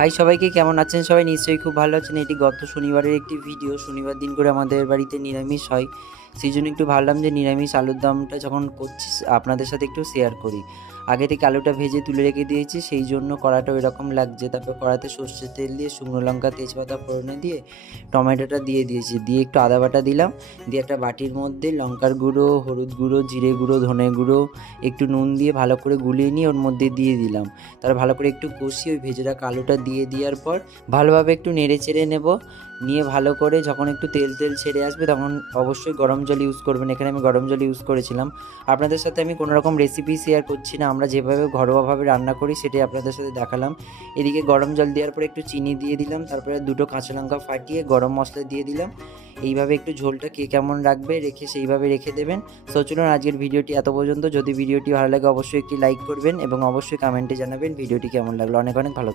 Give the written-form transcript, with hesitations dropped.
High সবাইকে, কেমন আছেন সবাই? নিশ্চয়ই খুব ভালো আছেন। এটি গত শনিবারের একটি ভিডিও। শনিবার দিন করে আমাদের বাড়িতে নিরামিষ হয়, সেই জন্য একটু ভাবলাম যে নিরামিষ আলুর দমটা যখন করছি আপনাদের সাথে একটু শেয়ার করি। আগে থেকে আলুটা ভেজে তুলে রেখে দিয়েছি, সেই জন্য কড়াটা ওইরকম লাগছে। তারপর কড়াতে সর্ষের তেল দিয়ে শুকনো লঙ্কা তেজপাতা ফোড়নে দিয়ে টমেটোটা দিয়ে দিয়েছি, দিয়ে একটু আদা বাটা দিলাম, দিয়ে একটা বাটির মধ্যে লঙ্কার গুঁড়ো, হলুদ গুঁড়ো, জিরে গুঁড়ো, ধনে গুঁড়ো, একটু নুন দিয়ে ভালো করে গুলিয়ে নিয়ে ওর মধ্যে দিয়ে দিলাম। তার ভালো করে একটু কষিয়ে ওই ভেজে রাখা আলুটা দিয়ে দেওয়ার পর ভালোভাবে একটু নেড়ে চেড়ে নেব। নিয়ে ভালো করে যখন একটু তেল তেল ছেড়ে আসবে তখন অবশ্যই গরম জল ইউজ করবেন। এখানে আমি গরম জল ইউজ করেছিলাম। আপনাদের সাথে আমি কোনো রকম রেসিপি শেয়ার করছি না, আমরা যেভাবে ঘরোয়াভাবে রান্না করি সেটাই আপনাদের সাথে দেখালাম। এদিকে গরম জল দেওয়ার পরে একটু চিনি দিয়ে দিলাম, তারপরে দুটো কাঁচা লঙ্কা ফাটিয়ে গরম মশলা দিয়ে দিলাম। এইভাবে একটু ঝোলটা কে কেমন রাখবে রেখে সেইভাবে রেখে দেবেন। সো চলুন আজকের ভিডিওটি এত পর্যন্ত। যদি ভিডিওটি ভালো লাগে অবশ্যই একটি লাইক করবেন এবং অবশ্যই কমেন্টে জানাবেন ভিডিওটি কেমন লাগলো। অনেক অনেক ভালো।